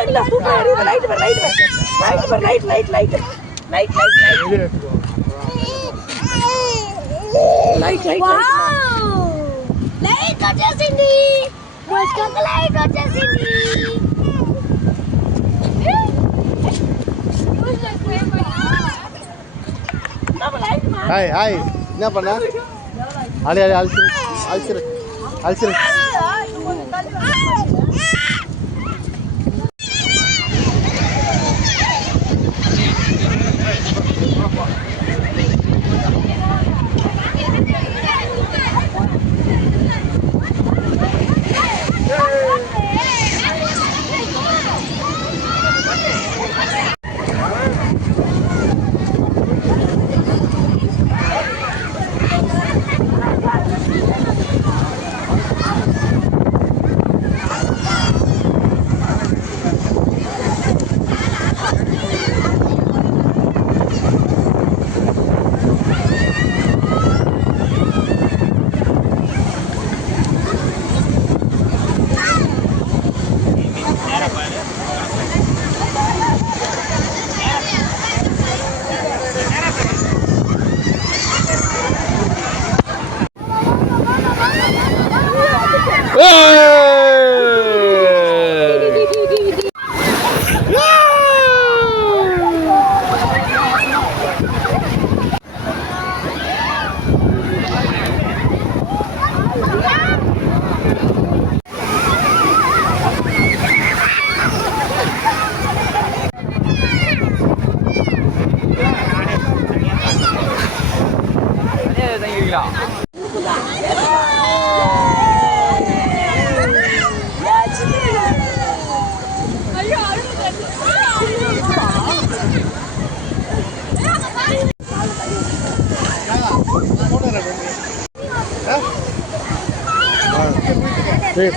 இந்த super light వచ్చేసింది బస్కొక light వచ్చేసింది ஹாய் ஹாய் என்ன பண்ண அடி அடி அழிச்சிரு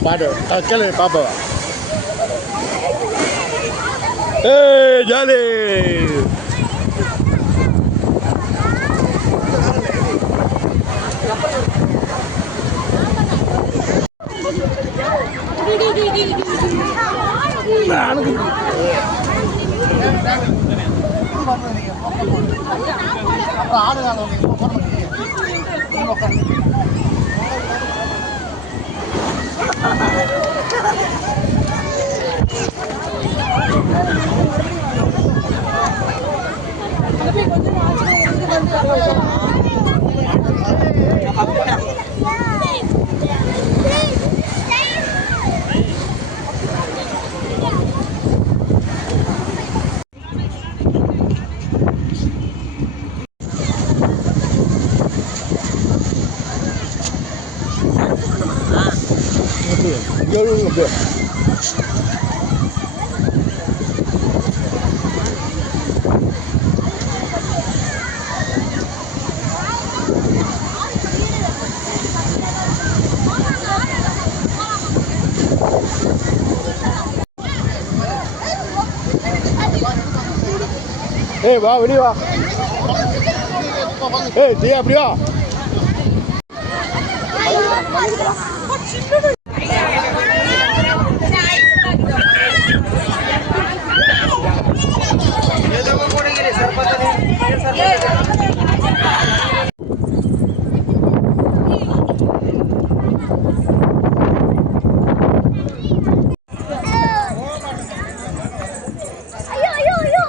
பாடு கேளு பாப்பா ஜாலி ஏய் வா வெளிய வா ஏய் தியா அப்படியே வா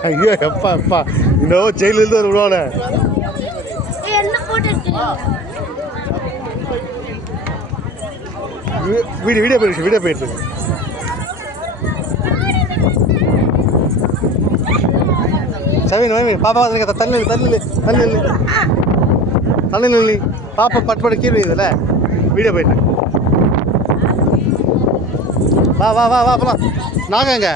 ஐயோ எப்பா எப்பா இன்னும் ஜெயிலிருந்து விடுவானே வீடியோ போயிட்டு சவி பாப்பா தண்ணி பாப்பா பட்டு கீழே இதுல வீடியோ போயிட்டு வா வா வா வா போலாம் நாங்க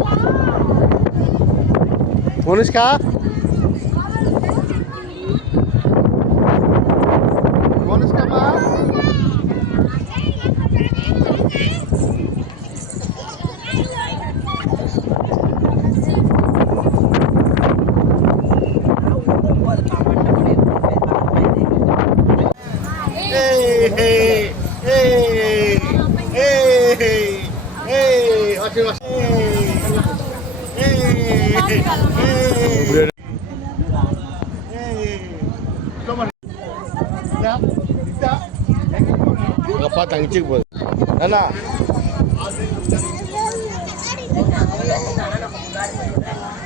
Wow. மோனிஷ்கா மோனிஷ்காமா அப்பா தங்கச்சிக்கு போகுது அண்ணா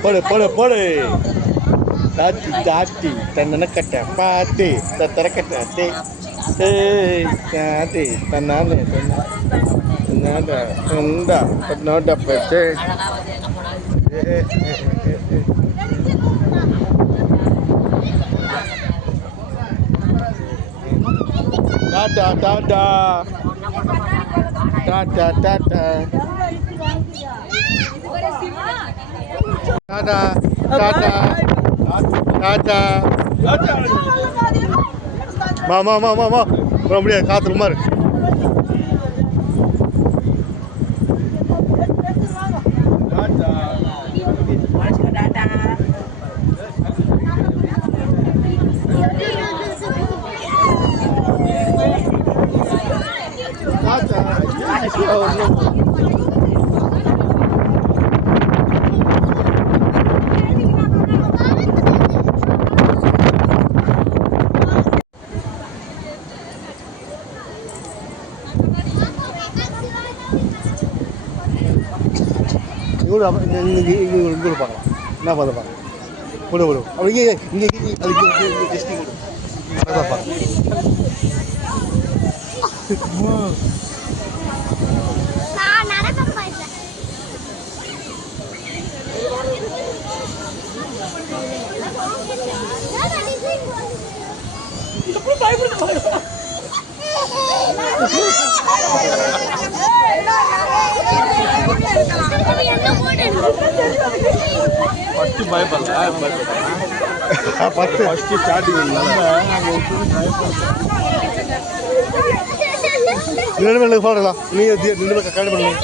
போடு போடு போடு தாத்தி தாத்தி தன்னன கட்ட பாட்டி தத்தர கட்டாத்தி தாத்தி தன்னானே தன்னாட தண்டா தன்னோட பட்டு டாடா டாடா டாடா டாடா டாடா டாடா டாடா மாமா மாமா மாமா வர முடியாது காத்துல மாறு இவ்வளோ இங்கே பார்க்கலாம் என்ன பார்த்து பார்க்கலாம் விடு விடு அப்படி இங்கே அதுக்கு டிஸ்ட்ரிக் விடு அதான் பார்க்கலாம் ஃபஸ்ட்டு பயப்படல ஃபஸ்ட்டு ஸ்டார்டிங் நின்று போடலாம் நீங்கள் நின்று கரெக்ட் பண்ணணும்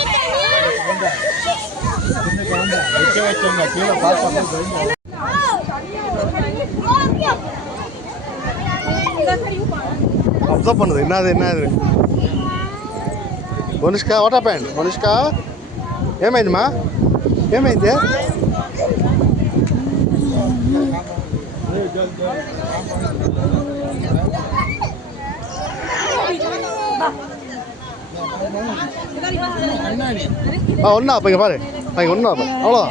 கீழே பார்த்து அப்சர்வ் பண்ணுது என்னது మనుష్క వాట్ హ్యాపెండ్ మనుష్క ఏమైందమ్మా ఏమైంది ஒன்றா அப்போ இங்கே பாரு இங்கே ஒன்றா அவ்வளோ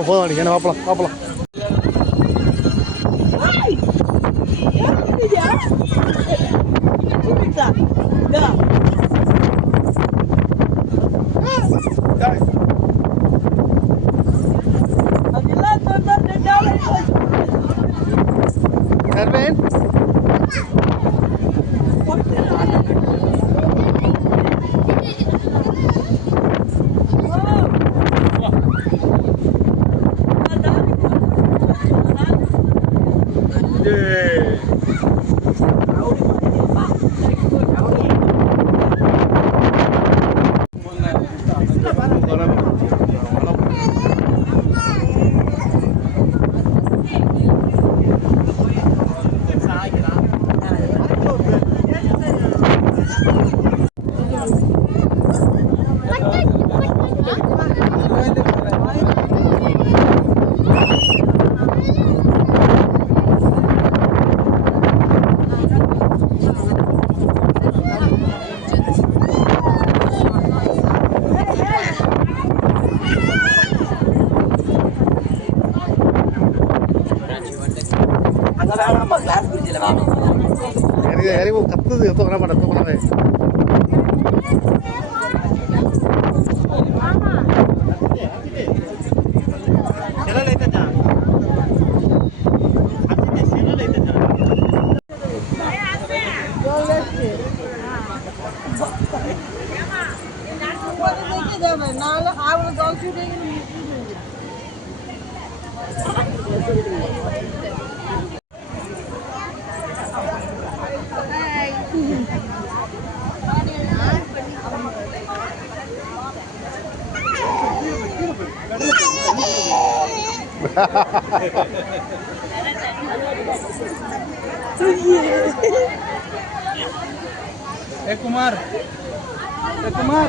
போதும் அடிக்க என்ன பார்ப்பலாம் ಯಾರಿಗೂ ಕತ್ತದು ತಗೊಂಡ ಮಾಡ ತಗೊಂಡ್ರೆ कुमार कुमार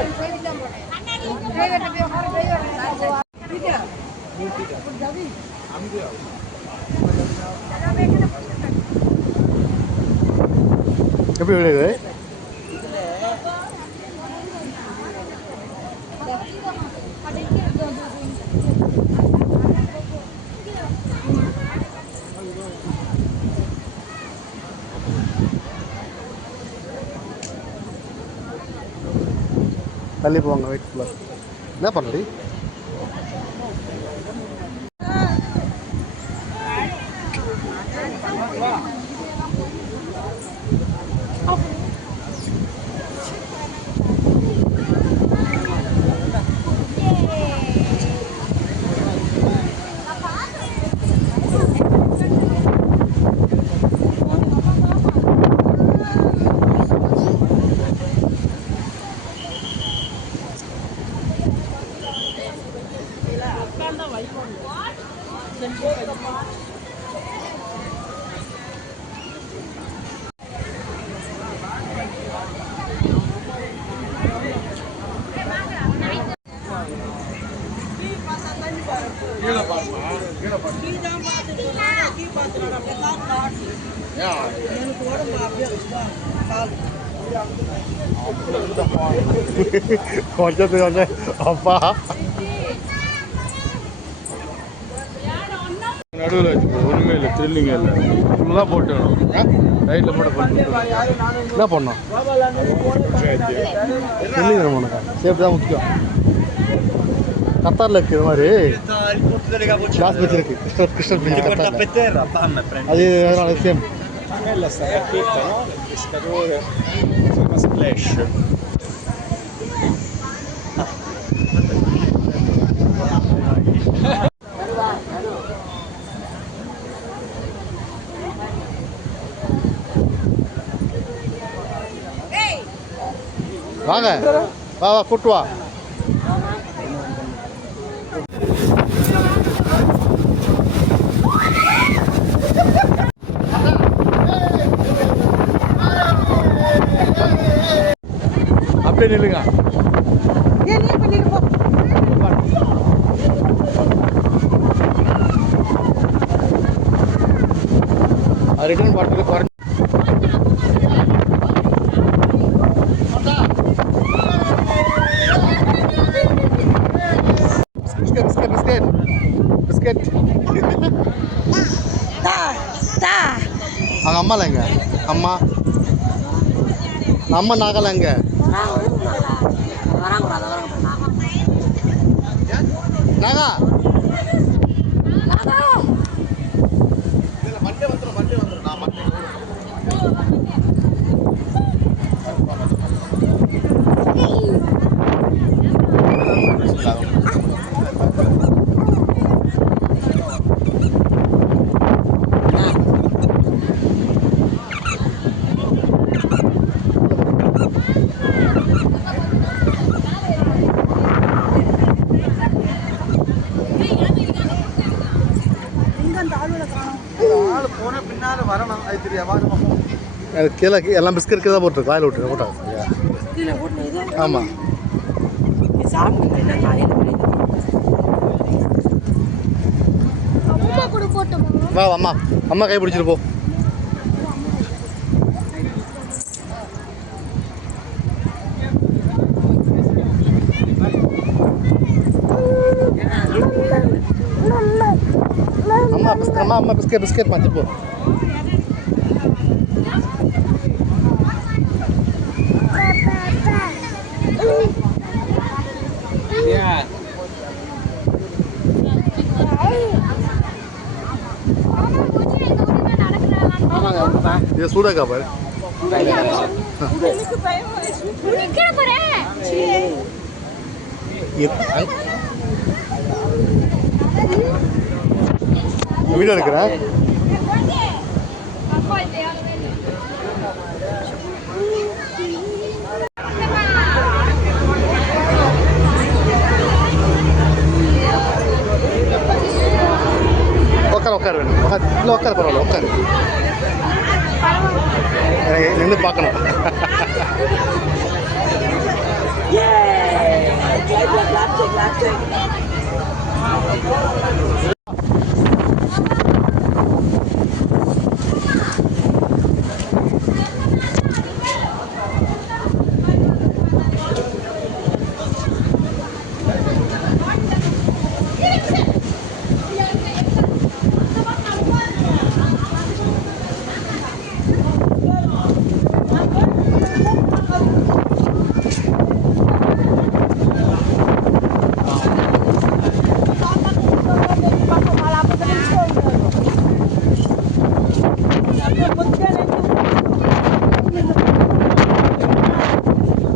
எப்படி விளையுது தள்ளி போவாங்க வெயிட் ஃபுல்லாக என்ன பண்ணடி கொஞ்சம் அப்பா நடுவில் வச்சுக்கோ ஒன்றுமே இல்லை த்ரில்லிங்கே இல்லை ஃபுல்லாக போட்டுக்கணும் ரைட்டில் போட்டு என்ன பண்ணோம் இல்லைங்க உனக்கு சேஃப்டி தான் முக்கியம் கத்தாரில் இருக்குது இது மாதிரி கிளாஸ் பீச் இருக்குது கிறிஸ்டல் பீச் கத்தாரில் அது அதனால same quella sta racchetta, no? Del pescatore si chiama splash. வாங்க வா வா கூட்டு வா அப்படியே நில்லுங்க ரிட்டர்ன் பண்ணுறது குறைஞ்சி பிஸ்கட் அவங்க அம்மால எங்க அம்மா அம்மா நாகல எங்க நாகா அது கீழே எல்லாம் பிஸ்கட் தான் போட்டுருக்கு காயில் விட்டுரு போட்டாங்க ஆமாம் வா அம்மா அம்மா கை பிடிச்சிட்டு போ அம்மா பிஸ்கட் மாற்றி போ ये सूड़ा का पर वीडियो எடுக்கறா உட்காரு இல்லை உட்காரு பரவாயில்ல உட்காரு நின்று பார்க்கணும்.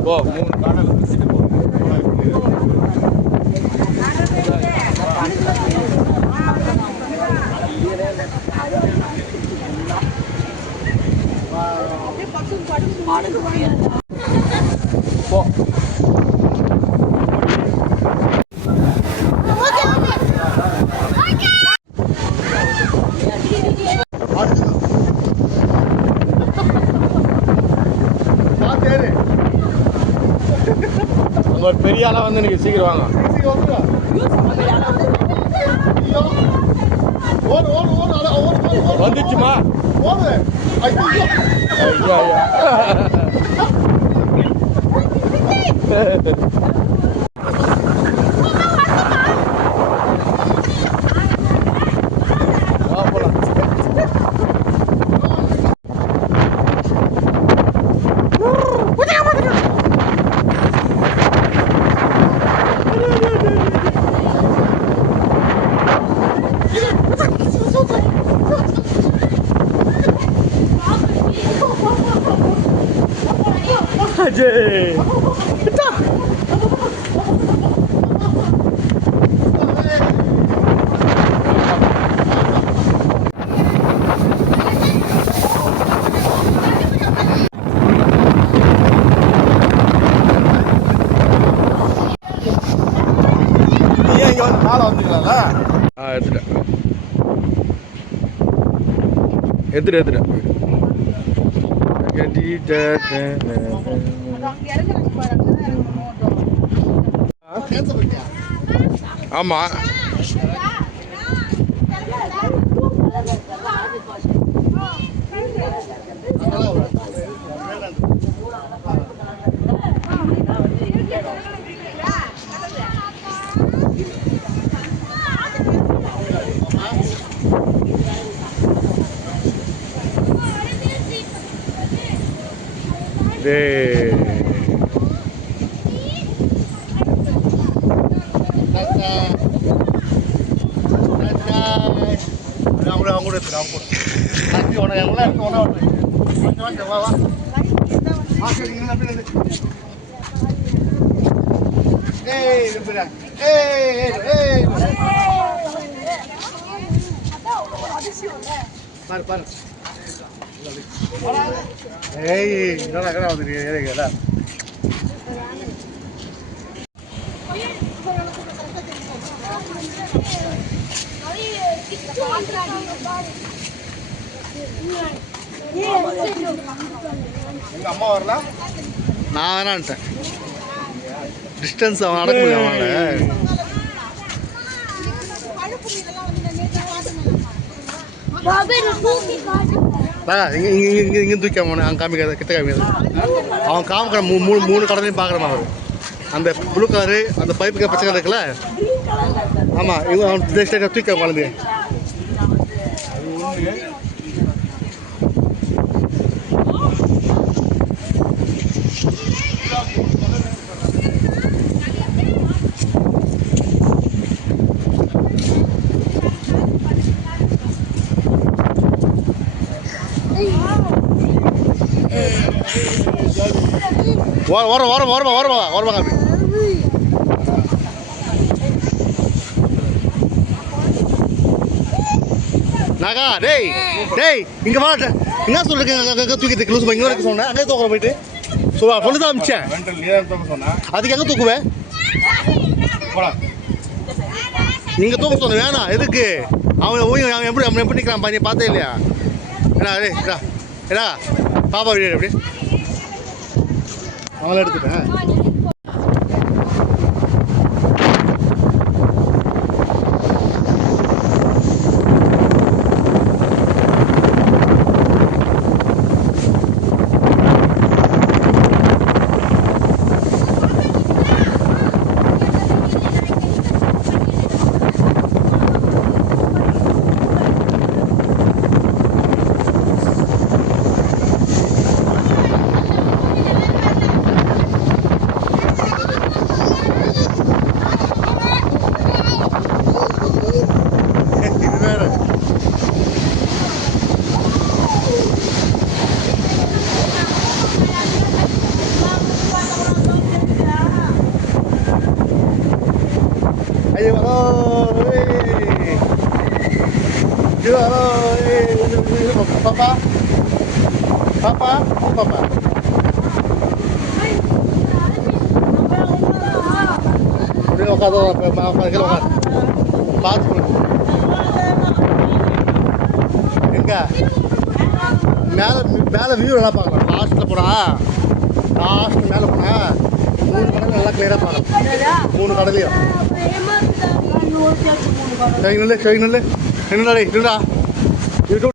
ஓ 3 காணல் விசிட்டு போ. அங்கே ஒரு பெரிய ஆளாக வந்து நீங்கள் சீக்கிரம் வாங்க. வந்துச்சுமா ஐயோ போகலாம். Aje. Kita. Iya, இங்க வந்து மேல வந்துக்கலாம்ல. எடுத்துட்டு. ஆமா nanti orang yang lain orang macam wah masuk ini nanti benar par kenapa tu dia kena எங்க அம்மா வரல நான் வேணான்ட்டேன் டிஸ்டன்ஸ் அவன் நடக்க முடியும் இங்கே தூக்கி அவன் அங்கே காமிக்காத கிட்ட காமிக்காது அவன் காமிக்கிற மூணு கடலையும் பார்க்குறான் அவர் அந்த ப்ளூ கலரு அந்த பைப்புக்கு பச்சை கலர் இருக்குல்ல ஆமாம் இவங்க அவன் தூக்கி குழந்தைங்க ஓரமா காப்பி நாகா டேய் இங்கே வா என்ன சொல்லிருக்கேன் தூக்கி க்ளூஸ் இங்கே வரைக்கும் சொன்னேன் அங்கே தூக்குற போயிட்டு சொல்லு தான் அமிச்சேன் அதுக்கு எங்கே தூக்குவேன் நீங்கள் தூக்க சொன்ன வேணாம் எதுக்கு அவன் எப்படி நிற்கிறான் நீ பார்த்தே இல்லையா? ஏடா பாப்பா வீடு எப்படி அவங்கள எடுத்துட்டேன். Ayo, Papa. Udah makan ke lokal. Bagus. Enggak. மேலே வியூ நல்லா பார்க்கலாம். லாஸ்ட்டில் போனால் மேலே போனால் 3 கடல் நல்லா கிளியராக பார்க்கலாம். 3 கடலையும். சரி நல்ல என்னடா